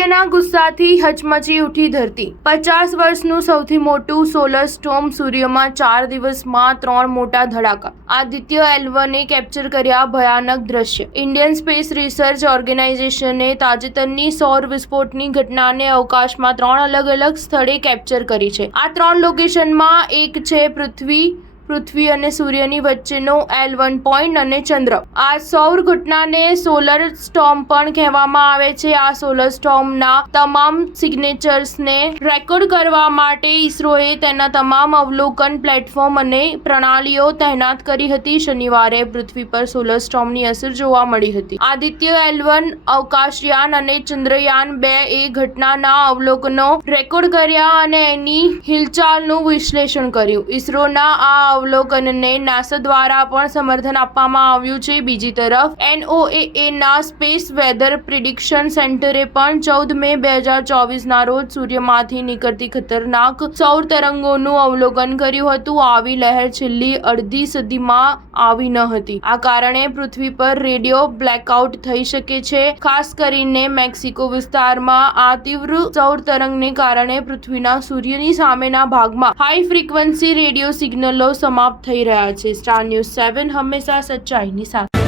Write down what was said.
સૂર્યના ગુસ્સાથી હચમચી ઉઠી ધરતી। 50 વર્ષનું સૌથી મોટું સોલર સ્ટોર્મ સૂર્યમાં 4 દિવસમાં 3 મોટા ધડાકા। આદિત્ય L1એ કેપ્ચર કર્યા ભયાનક દ્રશ્ય। ઇન્ડિયન સ્પેસ રિસર્ચ ઓર્ગેનાઇઝેશને તાજેતરની સૌર વિસ્ફોટની ઘટનાને અવકાશમાં 3 અલગ-અલગ સ્થળે કેપ્ચર કરી છે। આ 3 લોકેશનમાં એક છે પૃથ્વી અને સૂર્યની વચ્ચેનો L1 પોઈન્ટ અને ચંદ્ર। આ સૌર ઘટનાને સોલર સ્ટોર્મ પણ કહેવામાં આવે છે। આ સોલર સ્ટોર્મના તમામ સિગ્નેચર્સને રેકોર્ડ કરવા માટે ઇસરોએ તેના તમામ અવલોકન પ્લેટફોર્મ અને પ્રણાલીઓ તૈનાત કરી હતી। શનિવારે પૃથ્વી પર સોલર સ્ટોર્મની અસર જોવા મળી હતી। આદિત્ય L1 અવકાશયાન અને ચંદ્રયાન 2 એ ઘટનાના અવલોકનો રેકોર્ડ કર્યા અને એની હિલચાલનું વિશ્લેષણ કર્યું। ઇસરોના આ અવલોકનને નાસા દ્વારા પણ સમર્થન આપવામાં આવ્યું છે। બીજી તરફ NOAA ના સ્પેસ વેધર પ્રિડિક્શન સેન્ટરે પણ 14 મે 2024ના રોજ સૂર્યમાંથી નીકળતી ખતરનાક સૌર તરંગોનું અવલોકન કર્યું હતું। આવી લહેર છેલ્લી અડધી સદીમાં આવી ન હતી। આ કારણે પૃથ્વી પર રેડિયો બ્લેકઆઉટ થઈ શકે છે। ખાસ કરીને મેક્સિકો વિસ્તારમાં આ તીવ્ર સૌર તરંગને કારણે પૃથ્વીના સૂર્યની સામેના ભાગમાં હાઈ ફ્રીક્વન્સી રેડિયો સિગ્નલો સમાપ્ત થઈ રહ્યા છે। સ્ટાર ન્યૂઝ 7 હંમેશા સચ્ચાઈની સાથે।